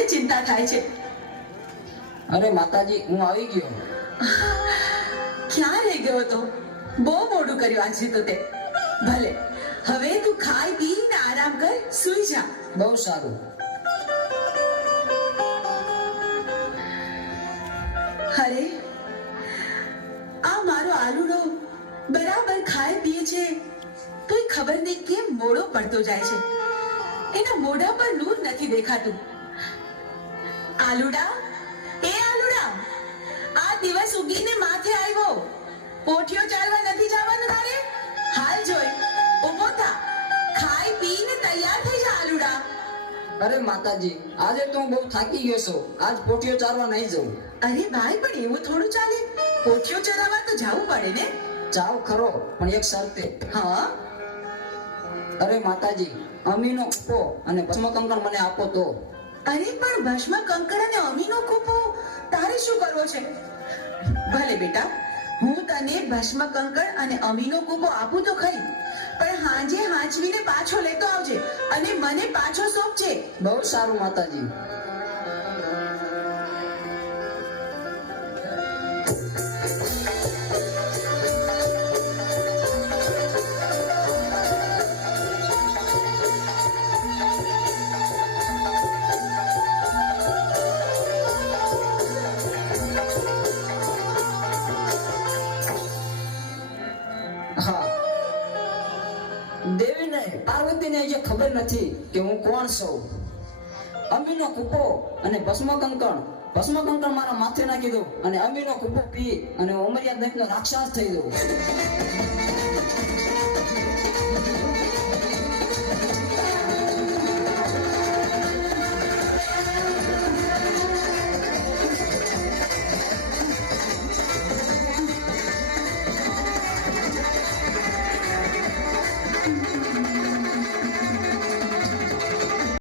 મને ચિંતા થાય છે. અરે માતાજી, હું આવી ગયો. ક્યાં રહી ગયો તો? બહુ મોડું કર્યું આજે તો તે. ભલે, હવે તું ખાઈ પીને આરામ કર, સૂઈ જા. બહુ સારું. અરે, આ મારો આલુડો બરાબર ખાય પીએ છે, તોય ખબર નહીં કેમ મોડો પડતો જાય છે. એના મોઢા પર નૂર નથી દેખાતું. આલુડા, એ આલુડા, આ દિવસ ઉગીને માથે આવ્યો. પોઠિયો ચાલવા નથી જવાનું તારે? હાલ જોઈ, ઊભો થા, ખાઈ પીને તૈયાર થઈ જા આલુડા. અરે માતાજી, આજે તો હું બહુ થાકી ગયો છું. આજ પોઠિયો ચારવા નહીં જાઉં. અરે ભાઈ, પણ એવું થોડું ચાલે. પોઠિયો ચરાવવા તો જવું પડે ને. જાવ ખરો, પણ એક શરતે. હા, અરે માતાજી, અમીનો કૂપો અને ભસ્મ કંકણ મને આપો તો. અરે પણ ભસ્મ કંકણ અને અમીનો કૂપો તારે શું કરવો છે? ભલે બેટા, હું તને ભસ્મ કંકણ અને અમીનો કૂપો આપું તો ખરી, પણ હાંજે હાંચવીને પાછો લેતો આવજે અને મને પાછો સોંપજે. બહુ સારું માતાજી. હા, દેવીને પાર્વતીને જે ખબર નથી કે હું કોણ છું. અમીનો કૂપો અને ભસ્મ કંકણ મારા માથે નાખી દઉં અને અમીનો કૂપો પી અને ઉમરિયા દૈત્યનો રાક્ષસ થઈ દઉં.